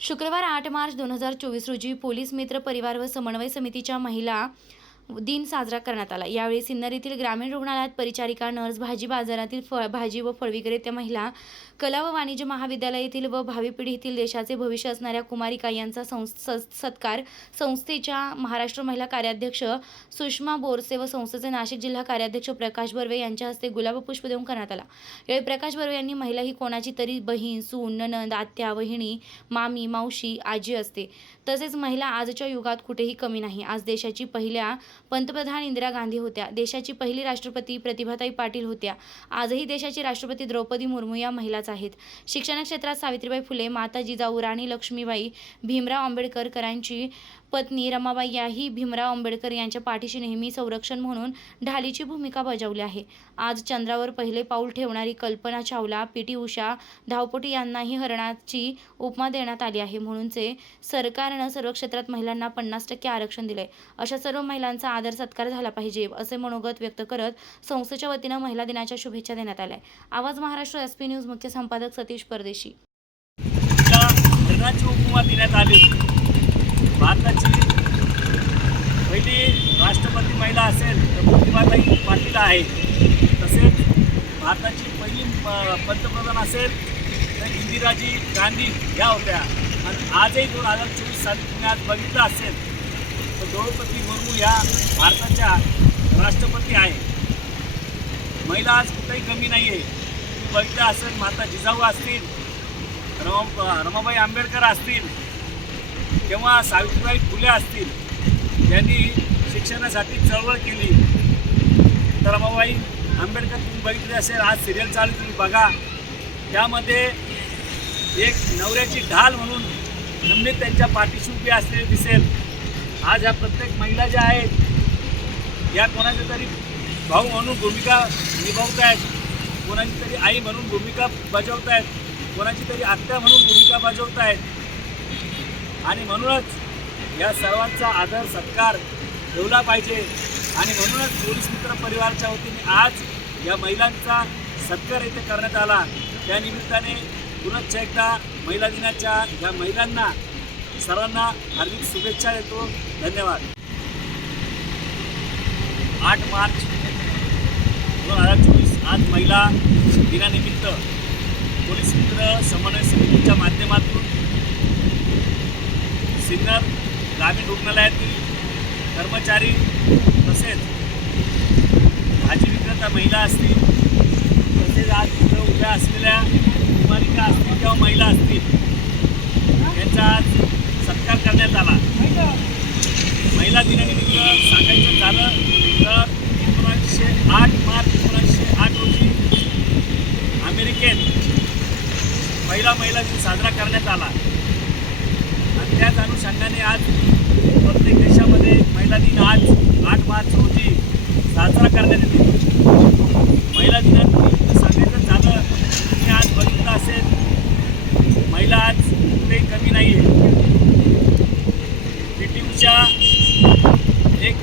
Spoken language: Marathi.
शुक्रवार आठ मार्च दोन हजार चोवीस रोजी पोलीस मित्र परिवार व समन्वय समितीच्या महिला दिन साजरा करण्यात आला. यावेळी सिन्नर येथील ग्रामीण रुग्णालयात परिचारिका नर्स भाजी बाजारातील फळ भाजी व फळ विक्रेत्या महिला कला व वाणिज्य महाविद्यालयातील व भावी पिढीतील देशाचे भविष्य असणाऱ्या कुमारिका यांचा संस स- सत्कार संस्थेच्या महाराष्ट्र महिला कार्याध्यक्ष सुषमा बोरसे व संस्थेचे नाशिक जिल्हा कार्याध्यक्ष प्रकाश बर्वे यांच्या हस्ते गुलाब व पुष्प देऊन करण्यात आला. यावेळी प्रकाश बर्वे यांनी महिला ही कोणाची तरी बहीण सून ननंद आत्या वहिणी मामी मावशी आजी असते. तसेच महिला आजच्या युगात कुठेही कमी नाही. आज देशाची पहिल्या पंतप्रधान इंदिरा गांधी होत्या. देशाची पहिली राष्ट्रपती प्रतिभाताई पाटील होत्या. आजही देशाची राष्ट्रपती द्रौपदी मुर्मू या महिलाच आहेत. शिक्षण क्षेत्रात सावित्रीबाई फुले माता जिजाऊ राणी लक्ष्मीबाई भीमराव आंबेडकरकरांची पत्नी रमाबाई याही भीमराव आंबेडकर यांच्या पाठीशी नेहमी संरक्षण म्हणून ढालीची भूमिका बजावली आहे. आज चंद्रावर पहिले पाऊल ठेवणारी कल्पना चावला पी टी उषा धावपटी यांनाही हरणाची उपमा देण्यात आली आहे. म्हणूनचे सरकारनं सर्व क्षेत्रात महिलांना पन्नास टक्के आरक्षण दिले अशा सर्व महिलांचा आदर सत्कार झाला पाहिजे असे मनोगत व्यक्त करत संस्थेच्या वतीनं महिला दिनाच्या शुभेच्छा देण्यात आल्या. आवाज महाराष्ट्र एस पी न्यूज मुख्य संपादक सतीश परदेशी. देण्यात आली. भारताची पहिली राष्ट्रपती महिला असेल तर प्रतिभाताई पाटील आहे. तसेच भारताची पहिली पंतप्रधान असेल तर इंदिराजी गांधी ह्या होत्या. आणि आजही दोन हजार चोवीस साली तुम्ही आज बघितलं असेल तर द्रौपदी मुर्मू ह्या भारताच्या राष्ट्रपती आहे. महिला आज कुठेही कमी नाही आहे तुम्ही बघितलं असेल माता जिजाऊ असतील रमा रमाबाई आंबेडकर असतील किंवा सावित्रीबाई फुले असतील यांनी शिक्षणासाठी चळवळ केली. तर आंबेडकर तुम्ही बघितले असेल आज सिरियल चालू तुम्ही बघा. त्यामध्ये एक नवऱ्याची ढाल म्हणून नेहमी त्यांच्या पाठीशी उभी असलेली दिसेल. आज ह्या प्रत्येक महिला ज्या आहेत या कोणाच्या तरी भाऊ म्हणून भूमिका निभावत आहेत कोणाची तरी आई म्हणून भूमिका बजावत आहेत कोणाची तरी आत्या म्हणून भूमिका बजावत आहेत आणि म्हणूनच या सर्वांचा आदर सत्कार ठेवला पाहिजे. आणि म्हणूनच पोलीस मित्र परिवारच्या वतीने आज या महिलांचा सत्कार येथे करण्यात आला. त्यानिमित्ताने पुनश्च एकदा महिला दिनाच्या या महिलांना सर्वांना हार्दिक शुभेच्छा देतो. धन्यवाद. आठ मार्च दोन हजार चोवीस आज महिला दिनानिमित्त पोलीस मित्र समन्वय समितीच्या माध्यमातून ग्रामीण रुग्णालयातील कर्मचारी तसेच भाजी विक्रेता महिला असतील तसेच आज तिथं उभ्या असलेल्या कुमारिका असतील किंवा महिला असतील यांचा आज सत्कार करण्यात आला. महिला दिनानिमित्त सांगायचं झालं तर एकोणीसशे आठ मार्च एकोणीसशे आठ रोजी अमेरिकेत पहिला महिला दिन साजरा करण्यात आला. आणि त्याच अनुषंगाने आज प्रत्येक देशामध्ये महिला दिन आज आठ मार्च रोजी साजरा करण्यात येते. महिला दिनानिमित्त सांगितलं झालं तुम्ही आज बघितलं असेल महिला आज कुठेही कमी नाही आहे पी टी उषा एक